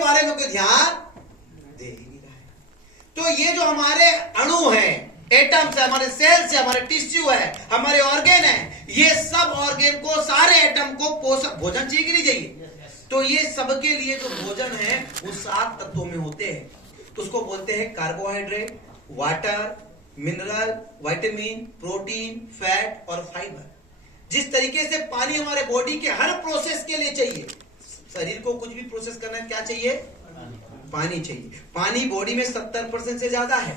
बारे में कोई ध्यान दे ही नहीं रहा है। तो ये जो हमारे अणु हैं, एटम्स है, हमारे सेल्स है, हमारे टिश्यू है, हमारे ऑर्गेन है, ये सब ऑर्गेन को, सारे एटम को पोषक भोजन चाहिए कि नहीं चाहिए? तो ये सबके लिए जो भोजन है वो 7 तत्वों में होते हैं। तो उसको बोलते हैं carbohydrate, water, mineral, vitamin, protein, fat और फाइबर। जिस तरीके से पानी हमारे बॉडी के हर प्रोसेस के लिए चाहिए, शरीर को कुछ भी प्रोसेस करना है क्या चाहिए? पानी चाहिए। पानी बॉडी में 70% से ज्यादा है।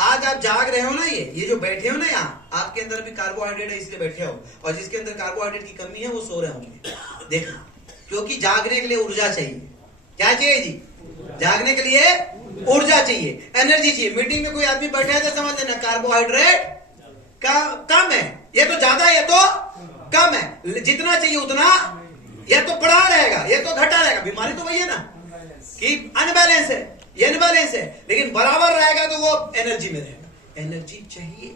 आज आप जाग रहे हो ना, ये जो बैठे हो ना यहाँ, आपके अंदर भी कार्बोहाइड्रेट है इसलिए बैठे हो, और जिसके अंदर कार्बोहाइड्रेट की कमी है वो सो रहे होंगे। देखो, क्योंकि जागने के लिए ऊर्जा चाहिए। क्या चाहिए जी? जागने के लिए ऊर्जा चाहिए, एनर्जी चाहिए। मीटिंग में कोई आदमी बैठा है तो समझ लेना कार्बोहाइड्रेट कम है, ये तो ज्यादा है, ये तो कम है। जितना चाहिए उतना या तो बढ़ा रहेगा या तो घटा रहेगा। बीमारी तो वही है ना कि अनबैलेंस है, ये अनबैलेंस है, लेकिन बराबर रहेगा तो वो एनर्जी में रहेगा। एनर्जी चाहिए।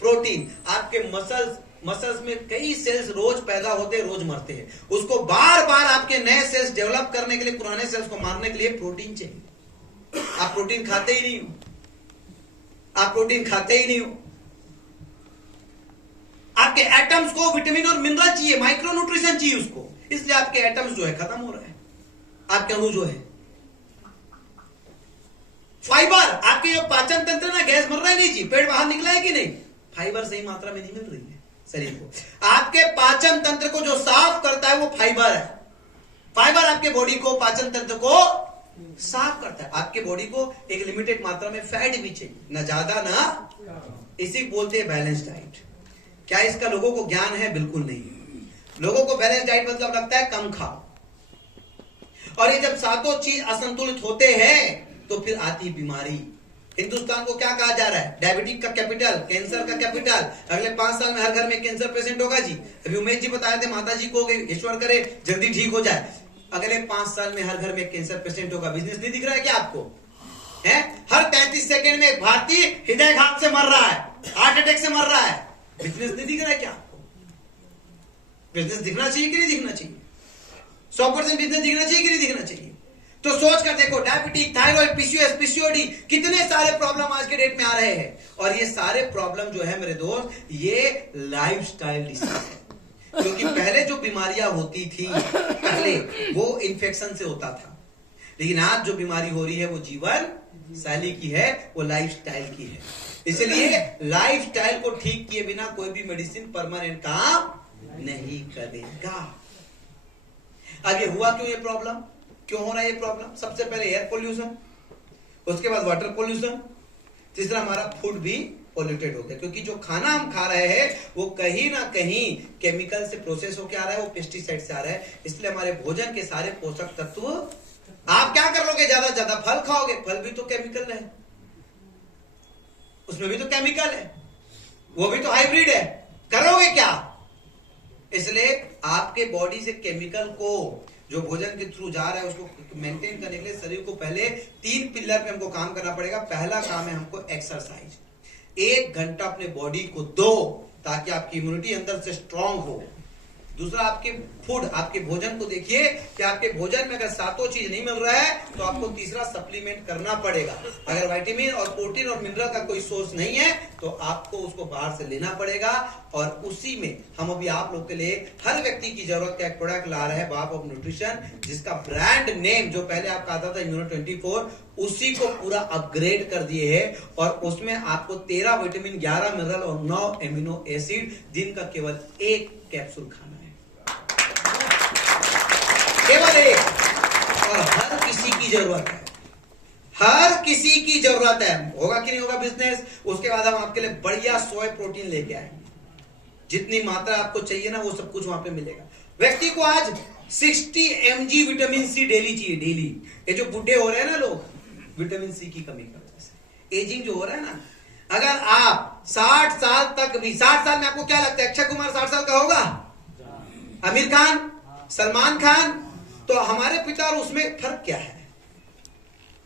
प्रोटीन, आपके मसल्स में कई सेल्स रोज पैदा होते हैं, रोज मरते हैं। उसको बार बार आपके नए सेल्स डेवलप करने के लिए, पुराने सेल्स को मारने के लिए प्रोटीन चाहिए। आप प्रोटीन खाते ही नहीं हो, आप प्रोटीन खाते ही नहीं हो। आपके एटम्स को विटामिन और मिनरल चाहिए, माइक्रो न्यूट्रिशन चाहिए उसको, इसलिए आपके एटम्स जो है खत्म हो रहे हैं, आपके अणु जो है। फाइबर, आपके जो पाचन तंत्र ना, गैस मर रहा है नहीं जी, पेट बाहर निकला है कि नहीं? फाइबर सही मात्रा में नहीं मिल रही है शरीर को। आपके पाचन तंत्र को जो साफ करता है वो फाइबर है। फाइबर आपके बॉडी को, पाचन तंत्र को साफ करता है। आपके बॉडी को एक लिमिटेड मात्रा में फैट भी चाहिए, ना ज्यादा ना। इसी बोलते हैं बैलेंस डाइट। क्या इसका लोगों को ज्ञान है? बिल्कुल नहीं। लोगों को बैलेंस डाइट मतलब लगता है कम खाओ, और ये जब सातों चीज असंतुलित होते हैं तो फिर आती बीमारी। हिंदुस्तान को क्या कहा जा रहा है? डायबिटीज का कैपिटल, कैंसर का कैपिटल। अगले 5 साल में हर घर में कैंसर पेशेंट होगा जी। अभी उमेश जी बताए थे, माता जी को ईश्वर करे जल्दी ठीक हो जाए। अगले 5 साल में हर घर में कैंसर पेशेंट होगा। बिजनेस नहीं दिख रहा है क्या आपको? है, हर 33 सेकेंड में एक भारतीय हृदयघात से मर रहा है, हार्ट अटैक से मर रहा है। बिजनेस नहीं दिख रहा है क्या आपको? बिजनेस दिखना चाहिए कि नहीं दिखना चाहिए? 100% बिजनेस दिखना चाहिए कि नहीं दिखना चाहिए? तो सोच कर देखो, डायबिटीज, थायराइड, पीसीओएस, पीसीओडी, कितने सारे प्रॉब्लम आज के डेट में आ रहे हैं। और ये सारे प्रॉब्लम जो है मेरे दोस्त, ये लाइफस्टाइल डिसीज है। क्योंकि पहले जो बीमारियां होती थी पहले, वो इन्फेक्शन से होता था, लेकिन आज जो बीमारी हो रही है वो जीवन शैली की है, वो लाइफस्टाइल की है। इसलिए लाइफस्टाइल को ठीक किए बिना कोई भी मेडिसिन परमानेंट काम नहीं करेगा। अब ये हुआ क्यों? ये प्रॉब्लम क्यों हो रहा है? ये प्रॉब्लम सबसे पहले एयर पोल्यूशन, उसके बाद वाटर पोल्यूशन, तीसरा हमारा फूड भी पोल्यूटेड हो गया। क्योंकि जो खाना हम खा रहे हैं वो कहीं ना कहीं केमिकल से प्रोसेस होकर आ रहा है, वो पेस्टिसाइड से आ रहा है। इसलिए हमारे भोजन के सारे पोषक तत्व, आप क्या कर लोगे? ज्यादा ज्यादा फल खाओगे, फल भी तो केमिकल है, उसमें भी तो केमिकल है, वो भी तो हाइब्रिड है। करोगे क्या? इसलिए आपके बॉडी से केमिकल को, जो भोजन के थ्रू जा रहा है, उसको मेंटेन करने के लिए शरीर को पहले 3 पिलर पे हमको काम करना पड़ेगा। पहला काम है हमको एक्सरसाइज। 1 घंटा अपने बॉडी को दो ताकि आपकी इम्यूनिटी अंदर से स्ट्रांग हो। दूसरा, आपके फूड, आपके भोजन को देखिए कि आपके भोजन में अगर सातों चीज नहीं मिल रहा है तो आपको तीसरा सप्लीमेंट करना पड़ेगा। अगर विटामिन और प्रोटीन और मिनरल का कोई सोर्स नहीं है तो आपको उसको बाहर से लेना पड़ेगा। और उसी में हम अभी आप लोग के लिए हर व्यक्ति की जरूरत का एक प्रोडक्ट ला रहे हैं, बाप ऑफ न्यूट्रिशन, जिसका ब्रांड नेम जो पहले आपका आता था इम्यूनो 24, उसी को पूरा अपग्रेड कर दिए है। और उसमें आपको 13 विटामिन, 11 मिनरल और 9 एमिनो एसिड, दिन का केवल 1 कैप्सूल खाना है, केवल 1। और हर किसी की जरूरत है, हर किसी की जरूरत है। होगा कि नहीं होगा बिजनेस? उसके बाद हम आपके लिए बढ़िया सोया प्रोटीन लेके आएंगे। जितनी मात्रा आपको चाहिए ना, वो सब कुछ वहां पे मिलेगा। व्यक्ति को आज 60 mg विटामिन सी डेली चाहिए, डेली। ये जो बुढ़े हो रहे हैं ना लोग, विटामिन सी की कमी की वजह से एजिंग जो हो रहा है ना, अगर आप 60 साल तक भी, 60 साल में आपको क्या लगता है अक्षय कुमार 60 साल का होगा? आमिर खान, सलमान खान? तो हमारे पिता और उसमें फर्क क्या है?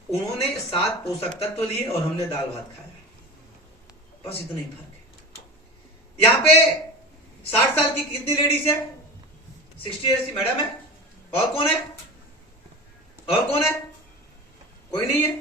उन्होंने 7 पोषक तत्व लिए और हमने दाल भात खाया, बस इतना ही फर्क है। यहां पे 60 साल की कितनी लेडीज है? 60 ईयर्स की मैडम है। और कौन है? और कौन है? कोई नहीं है।